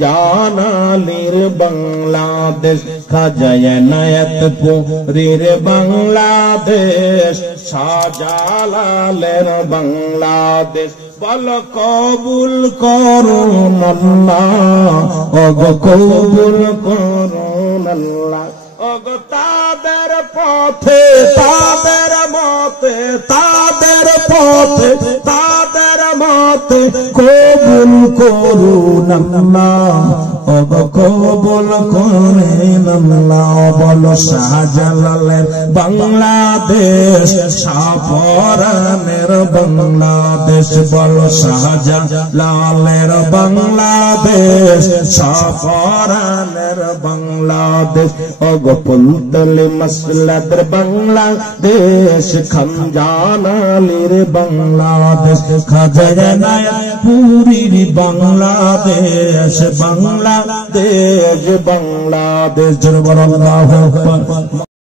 জানালির বাংলাদেশ খাজায় নায়াতপুরীর বাংলাদেশ শাহজালালের বাংলাদেশ বল কবুল করুন আল্লাহ ওগো কবুল করুন আল্লাহ ওগো তাদের পথে তাদের মতে তাদের পথে তাদের মতে কবুল করুন আল্লাহ ওগো কবুল করুন আল্লাহ বল শাহজালালের বাংলাদেশ শাহপরানের বাংলাদেশ বল শাহজালালের বাংলাদেশ শাহপরানের বাংলাদেশ ওগো পুলতলি মসলাদের বাংলাদেশ খানজানালির বাংলাদেশ খাজায় নায়াতপুরীর বাংলাদেশ বাংলাদেশ বাংলাদেশ জোরে বলো আল্লাহু আকবার।